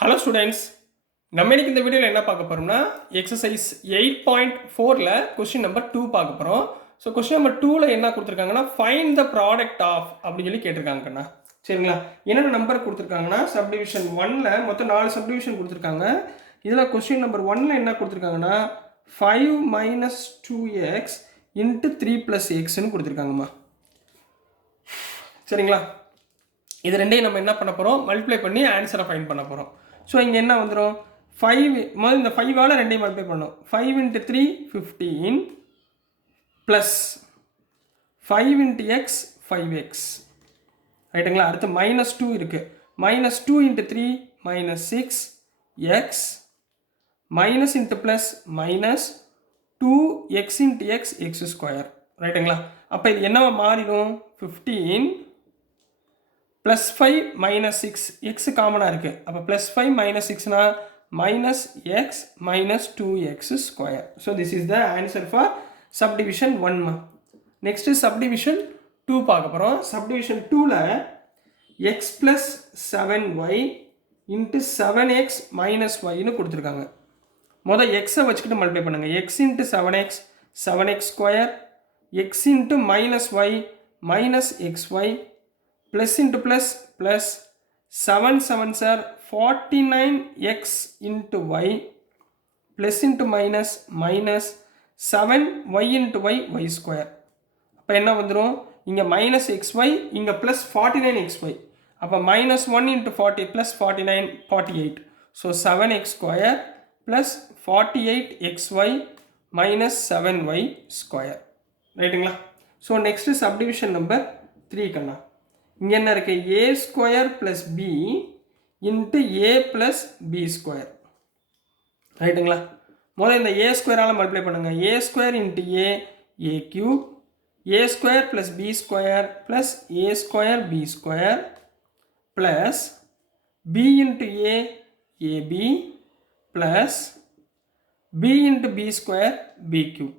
Hello students, நம்ம இன்னைக்கு இந்த வீடியோவில் என்ன பார்க்க போகிறோம்னா எக்ஸசைஸ் 8.4ல் கொஸ்டின் நம்பர் 2 பார்க்க போகிறோம். ஸோ கொஸ்டின் நம்பர் 2ல் என்ன கொடுத்துருக்காங்கன்னா ஃபைண்ட் த ப்ராடக்ட் ஆஃப் அப்படின்னு சொல்லி கேட்டிருக்காங்கண்ணா. சரிங்களா, என்னென்ன நம்பர் கொடுத்துருக்காங்கன்னா சப்டிவிஷன் 1ல் மொத்தம் 4 சப்டிவிஷன் கொடுத்துருக்காங்க. இதில் கொஸ்டின் நம்பர் 1ல் என்ன கொடுத்துருக்காங்கன்னா 5 - 2x × 3 + xன்னு கொடுத்துருக்காங்கம்மா. சரிங்களா, இது ரெண்டையும் நம்ம என்ன பண்ண போகிறோம், மல்டிப்ளை பண்ணி ஆன்சரை ஃபைண்ட் பண்ண போகிறோம். ஸோ இங்கே என்ன வந்துடும், 5 முதல்ல இந்த 5ஆல் ரெண்டையும் மல்டிப்ளை பண்ணணும். 5 × 3 15 ப்ளஸ் 5 × x 5x ரைட்டுங்களா. அடுத்து -2 இருக்குது. -2 × 3 -6x minus into plus minus 2x × x x² ரைட்டுங்களா. அப்போ இது என்னவா மாறிடும், 15 +5 - 6 x காமனாக இருக்குது. அப்போ +5 - 6னா -x - 2x². So this is the answer for subdivision 1. Next subdivision 2 பார்க்க போகிறோம். சப்டிவிஷன் 2ல் x + 7y × 7x - y கொடுத்துருக்காங்க. மொதல் எக்ஸை வச்சுக்கிட்டு மல்டிப்ளை பண்ணுங்கள். x × 7x 7x², x × -y -xy plus into plus plus 7 7s are 49x into y plus into minus minus 7y into y y². அப்போ என்ன வந்துடும், இங்கே minus xy இங்கே plus 49xy. அப்போ -1 into 40 plus 49 48. So 7x² plus 48xy minus 7y². ரைட்டுங்களா. So next subdivision number 3 கண்ணா. இங்கே என்ன இருக்குது, a² + b × a + b². ரைட்டுங்களா. முதல்ல இந்த a²ஆல் மல்டிப்ளை பண்ணுங்கள். a² × a a³ a² + b² + a² b² plus b × a ab plus b × b² b³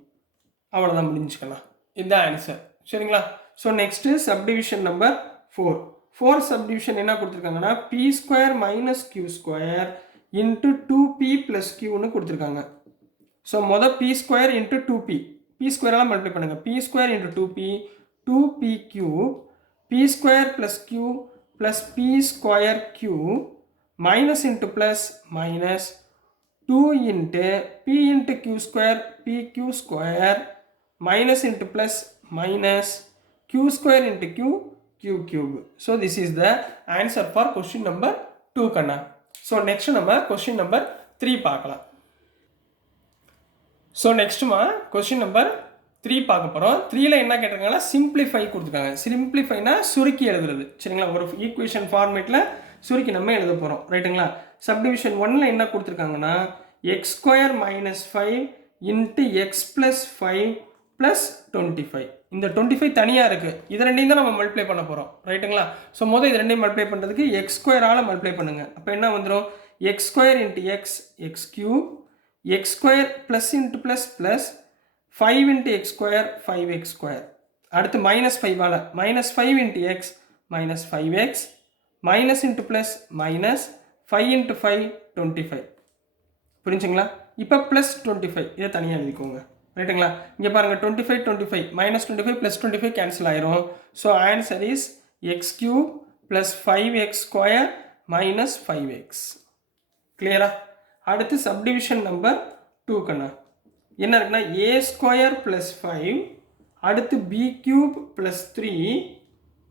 அவ்வளோதான், முடிஞ்சுக்கலாம். இதுதான் ஆன்சர். சரிங்களா. So next subdivision number 4 subdivision என்ன கொடுத்துருக்காங்கன்னா p² - q² × 2p + qன்னு கொடுத்துருக்காங்க. ஸோ மொதல் p² × 2p p²ஆல் மல்டிப்ளை பண்ணுங்கள். p² × 2p 2p³ p² + q + p²q minus into plus minus 2 × p × q² pq² minus into plus minus q² × q q³. So this is the answer for question number 2 கண்ணா. So next நம்ம question number 3 பார்க்கலாம். So நெக்ஸ்ட்டுமா question number 3 பார்க்க போகிறோம். 3ல் என்ன கேட்டிருக்காங்கன்னா simplify கொடுத்துருக்காங்க. சிம்பிளிஃபைனா சுருக்கி எழுதுறது. சரிங்களா, ஒரு ஈக்குவேஷன் ஃபார்மேட்டில் சுருக்கி நம்ம எழுத போகிறோம். ரைட்டுங்களா. சப்டிவிஷன் 1ல் என்ன கொடுத்துருக்காங்கன்னா x² - 5 × x + 5 + 25. இந்த 25 தனியாக இருக்குது. இது ரெண்டையும் தான் நம்ம மல்டிப்ளை பண்ண போகிறோம். ரைட்டுங்களா. ஸோ மொதல் இது ரெண்டையும் மல்டிப்ளை பண்ணுறதுக்கு x²ஆல் மல்டிப்ளை பண்ணுங்கள். அப்போ என்ன வந்துடும், x² × x x³ x² plus into plus plus 5 × x² 5x². அடுத்து -5ஆல் -5 × x -5x minus into plus minus 5 × 5 25. புரிஞ்சுங்களா. இப்போ ப்ளஸ் 25 இதை தனியாக எழுதிக்கோங்க. ரைட்டுங்களா. இங்கே பாருங்கள் 25 25 -25 + 25 கேன்சல் ஆயிரும். So answer is x³ + 5x² - 5x. கிளியரா. அடுத்து சப்டிவிஷன் நம்பர் 2 கண்ணா. என்ன இருக்குன்னா a² + 5 அடுத்து b³ + 3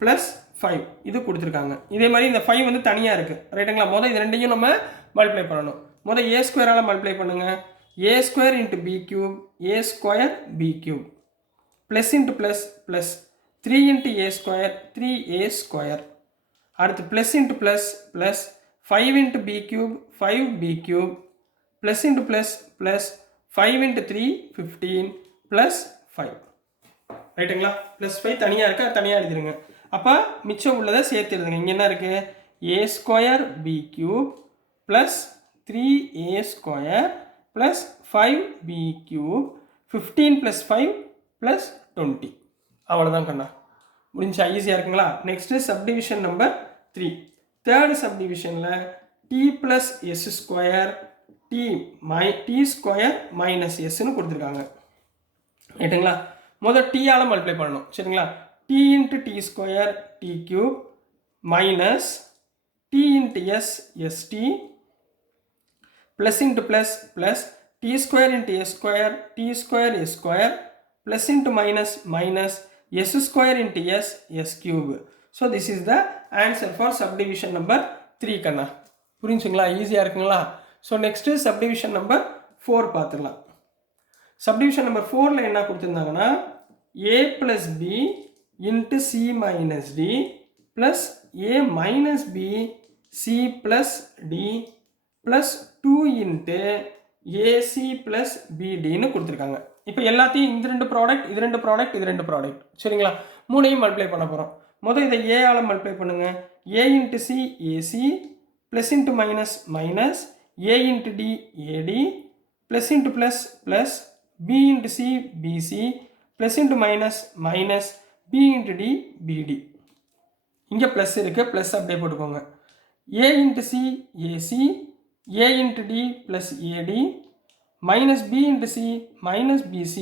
+ 5 இது கொடுத்துருக்காங்க. இதே மாதிரி இந்த 5 வந்து தனியாக இருக்குது. ரைட்டுங்களா. முதல் இது ரெண்டையும் நம்ம மல்டிப்ளை பண்ணணும். முதல் a²ஆல் மல்டிப்ளை பண்ணுங்கள். a² × b³ a² b³ plus into plus plus 3 × a² 3a². அடுத்து plus into plus plus 5 × b³ 5b³ plus into plus plus 5 × 3 15 plus 5. ரைட்டுங்களா. ப்ளஸ் 5 தனியாக இருக்குது, அது தனியாக எழுதிடுங்க. அப்போ மிச்சம் உள்ளதை சேர்த்து எழுதுங்க. இங்கே என்ன இருக்குது, a² b³ plus 3a² plus 5b³ 15 + 5 + 20. அவ்வளோதான் கண்ணா, முடிஞ்சா. ஈஸியாக இருக்குங்களா. நெக்ஸ்ட்டு சப்டிவிஷன் நம்பர் 3 தேர்டு சப்டிவிஷனில் t plus s square t square minus sன்னு கொடுத்துருக்காங்க. ரைட்டுங்களா? முதல் t ஆல் மல்டிப்ளை பண்ணணும். சரிங்களா? t into t square t cube minus t into s st plus into plus plus t square into s square t square s square plus into minus minus s square into s cube. So this is the answer for subdivision number 3 கண்ணா. புரிஞ்சுங்களா? ஈஸியாக இருக்குங்களா? So next subdivision number 4 பார்த்துடலாம். Subdivision number 4ல் என்ன கொடுத்துருந்தாங்கன்னா a plus b into c minus d plus a minus b c plus d plus 2 into ac plus bdன்னு கொடுத்துருக்காங்க. இப்போ எல்லாத்தையும் இந்த ரெண்டு ப்ராடக்ட் இது ரெண்டு ப்ராடக்ட் இது ரெண்டு ப்ராடக்ட் சரிங்களா? மூணையும் மல்டிப்ளை பண்ண போகிறோம். முதல் இதை a ஆல் மல்டிப்ளை பண்ணுங்க. a into c ac plus into minus minus a into d ad plus into plus plus b into c bc plus into minus minus b into d bd. இங்கே plus இருக்குது, plus அப்படியே போட்டுக்கோங்க. a into c ac a into d plus ad minus b into c minus bc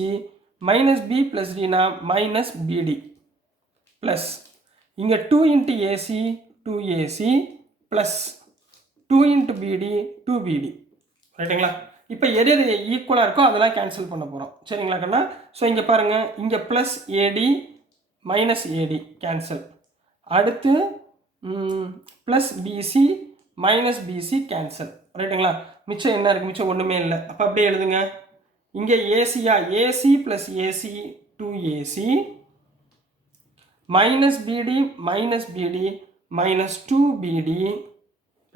minus b plus d na minus bd plus இங்கே 2 into ac 2ac plus 2 into bd 2bd ரைட்டுங்களா? இப்போ எது எது ஈக்குவலாக இருக்கோ அதெல்லாம் கேன்சல் பண்ண போகிறோம் சரிங்களா கண்ணா? ஸோ இங்கே பாருங்கள், இங்கே plus AD minus AD cancel. அடுத்து plus BC minus BC cancel ரைட்டுங்களா? மிச்சம் என்ன இருக்குது? மிச்சம் ஒன்றுமே இல்லை. அப்போ அப்படியே எழுதுங்க. இங்கே Asia AC plus AC 2ac minus பிடி மைனஸ் 2bd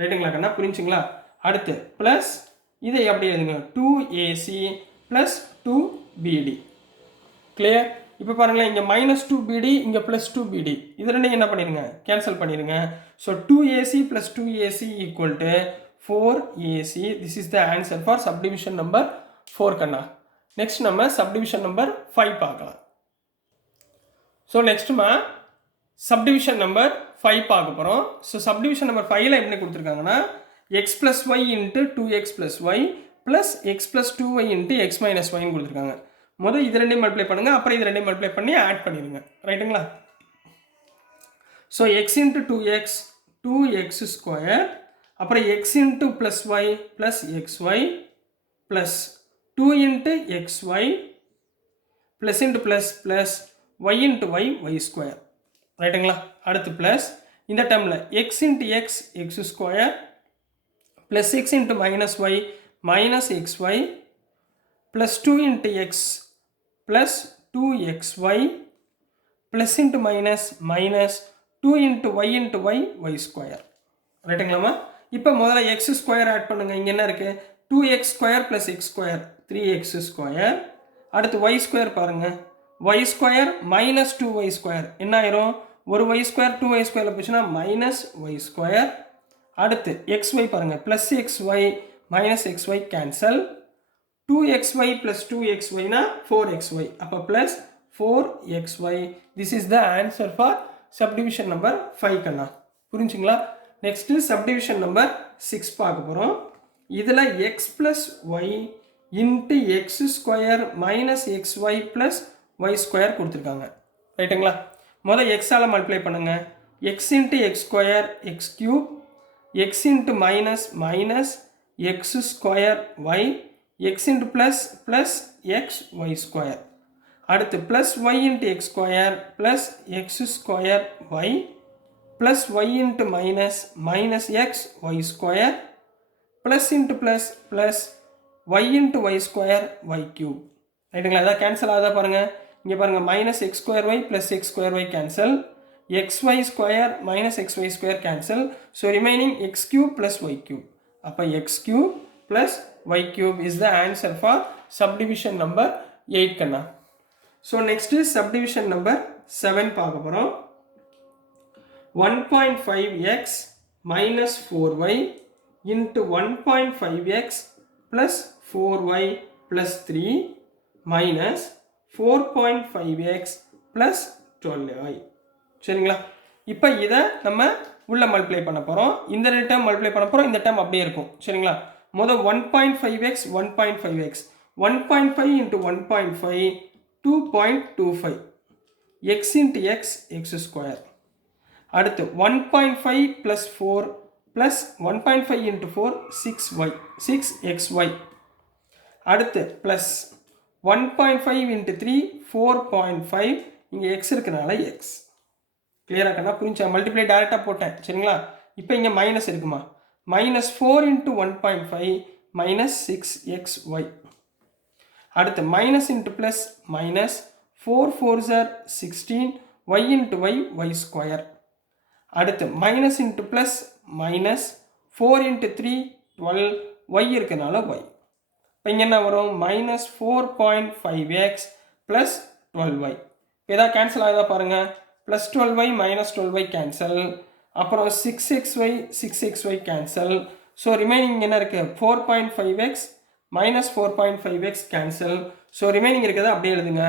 ரைட்டுங்களா கண்ணா? புரிஞ்சுங்களா? அடுத்து ப்ளஸ் இதை எப்படி எழுதுங்க? 2ac plus 2bd clear? இப்போ பாருங்களேன், இங்கே மைனஸ் 2bd இங்கே ப்ளஸ் 2bd இது ரெண்டையும் என்ன பண்ணிடுங்க? கேன்சல் பண்ணிடுங்க. So 2ac plus 2ac equal to 4ac. This is the answer for subdivision number 4 கண்ணா. நெக்ஸ்ட் நம்ம சப்டிவிஷன் நம்பர் 5 பார்க்கலாம். ஸோ நெக்ஸ்ட்டுமா சப்டிவிஷன் நம்பர் 5 பார்க்க போகிறோம். ஸோ சப்டிவிஷன் நம்பர் 5ல் எப்படி கொடுத்துருக்காங்கன்னா x plus y into 2x plus y plus x plus 2y into x minus y கொடுத்துருக்காங்க. முதல் இது ரெண்டையும் மல்டிப்ளை பண்ணுங்கள், அப்புறம் இது ரெண்டையும் மல்டிப்ளை பண்ணி ஆட் பண்ணிடுங்க ரைட்டுங்களா? So x into 2x 2x square அப்புறம் x into plus y plus xy plus 2 into xy plus into plus plus y into y square ரைட்டுங்களா? அடுத்து ப்ளஸ் இந்த டேர்மில் x into x square plus x into minus y minus xy plus 2 into x plus 2xy plus into minus minus 2 into y square ரைட்டுங்களாமா? இப்போ முதல்ல x square add பண்ணுங்க. இங்கே என்ன இருக்குது? 2x square plus x square 3x square. அடுத்து y square பாருங்கள், y square minus 2y square என்ன ஆயிரும்? ஒரு y ஸ்கொயர் 2y ஸ்கொயரில் போச்சுன்னா minus y ஸ்கொயர். அடுத்து xy பாருங்கள், plus xy minus xy cancel. 2xy plus 2xy னா 4xy, அப்போ plus 4xy. This is the answer for subdivision number 5 கண்ணா. புரிஞ்சுங்களா? நெக்ஸ்ட்டு சப்டிவிஷன் நம்பர் 6 பார்க்க போகிறோம். இதில் x plus Y into X square minus xy plus Y square கொடுத்துருக்காங்க ரைட்டுங்களா? முதல் எக்ஸால் மல்டிப்ளை பண்ணுங்கள். x into X square X cube x into minus minus x square y x into plus plus x y square. அடுத்து plus y into x square plus x square y plus y into minus minus x y square plus into plus plus y into y square y cube ரைட்டுங்களா? இதான் cancel ஆகுதா பாருங்கள். இங்கே பாருங்கள், minus X square Y plus X square Y cancel, xy square minus xy square cancel, so remaining x cube plus y cube. அப்போ x cube plus y cube is the answer for subdivision number 8 கண்ணா. So next is subdivision number 7 பார்க்க போகிறோம். 1.5x minus 4y into 1.5x plus 4y plus 3 minus 4.5x plus 12y சரிங்களா? இப்போ இதை நம்ம உள்ள multiply பண்ண போகிறோம். இந்த டேர்ம் மல்டிப்ளை பண்ண போகிறோம், இந்த டேர்ம் அப்படியே இருக்கும் சரிங்களா. முதல் 1.5x 1.5x 1.5 into 1.5 2.25 x into x x square. அடுத்து 1.5 plus 4 plus 1.5 into 4 6y 6xy. அடுத்து plus 1.5 into 3 4.5 இங்கே x இருக்கனால x. கிளியரா கண்ணா புரிஞ்சா? மல்டிப்ளை டைரெக்டாக போட்டேன் சரிங்களா. இப்போ இங்கே மைனஸ் இருக்குமா, minus 4 into 1.5 minus 6xy. அடுத்து minus into plus minus 4 4s are 16 y into y y square. அடுத்து minus into plus minus 4 into 3 12 y இருக்கனால y. இப்போ இங்கே என்ன வரும், minus 4.5x plus 12y. ஏதா கேன்சல் ஆகுதா பாருங்க, plus 12y minus 12y cancel, அப்புறம் 6xy 6xy cancel. So remaining என்ன இருக்குது, 4.5x minus 4.5x cancel. So remaining இருக்கிறத அப்படியே எழுதுங்க,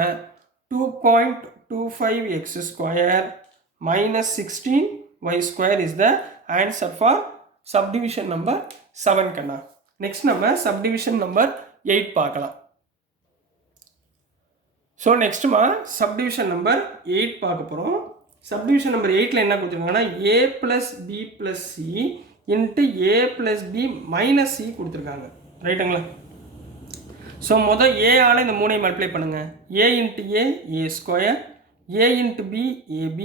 2.25x square minus 16y square is the answer for subdivision number 7 கண்ணா. நெக்ஸ்ட் நம்ம subdivision number 8 பார்க்கலாம். ஸோ நெக்ஸ்ட்டுமா subdivision number 8 பார்க்க போகிறோம். subdivision number 8ல் என்ன கொடுத்துருக்காங்கன்னா a plus b plus c into a plus b minus c கொடுத்துருக்காங்க ரைட்டுங்களா. ஸோ முதல் a ஆல் இந்த மூணையும் மல்டிப்ளை பண்ணுங்கள், a into a square, a into b ab,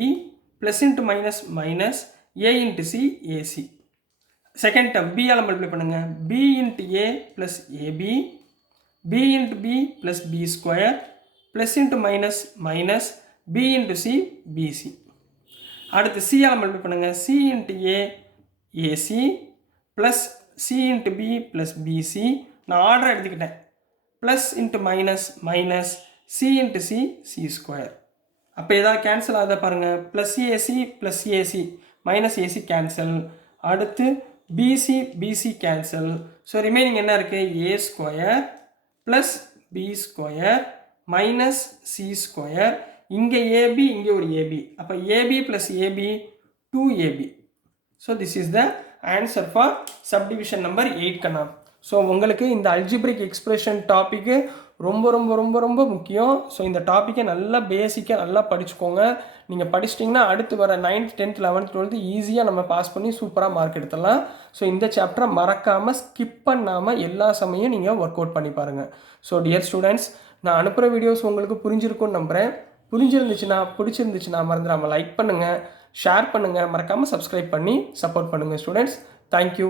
plus into minus minus a into c ac. Second term b all multiply பண்ணுங்கள், b into a plus ab, b into b plus b square, plus into minus minus b into c bc. அடுத்து c all multiply பண்ணுங்கள், c into a ac plus c into b plus bc. நான் order எடுத்துக்கிட்டேன், plus into minus minus C into C C square. அப்போ எதாவது cancel ஆகுதா பாருங்கள், plus AC minus AC cancel. அடுத்து BC cancel. So remaining என்ன இருக்குது, A square plus B square minus C square. இங்கே ஏபி இங்கே ஒரு ஏபி, அப்போ AB plus AB 2ab. So this is the answer for subdivision number 8 கண்ணா. ஸோ உங்களுக்கு இந்த அல்ஜிப்ரிக் எக்ஸ்பிரஷன் டாப்பிக்கு ரொம்ப ரொம்ப ரொம்ப ரொம்ப முக்கியம். ஸோ இந்த டாப்பிக்கை நல்லா பேசிக்காக நல்லா படிச்சுக்கோங்க. நீங்கள் படிச்சிட்டிங்கன்னா அடுத்து வர 9th 10th 11th 12th ஈஸியாக நம்ம பாஸ் பண்ணி சூப்பராக மார்க் எடுத்துடலாம். ஸோ இந்த சாப்டரை மறக்காமல் ஸ்கிப் பண்ணாமல் எல்லா சமயம் நீங்கள் ஒர்க் அவுட் பண்ணி பாருங்கள். ஸோ டியர் ஸ்டூடெண்ட்ஸ், நான் அனுப்புகிற வீடியோஸ் உங்களுக்கு புரிஞ்சிருக்கும்னு நம்புகிறேன். பிடிச்சிருந்துச்சுன்னா மறந்துடாமல் லைக் பண்ணுங்கள், ஷேர் பண்ணுங்கள், மறக்காமல் சப்ஸ்கிரைப் பண்ணி சப்போர்ட் பண்ணுங்கள் ஸ்டூடெண்ட்ஸ். தேங்க்யூ.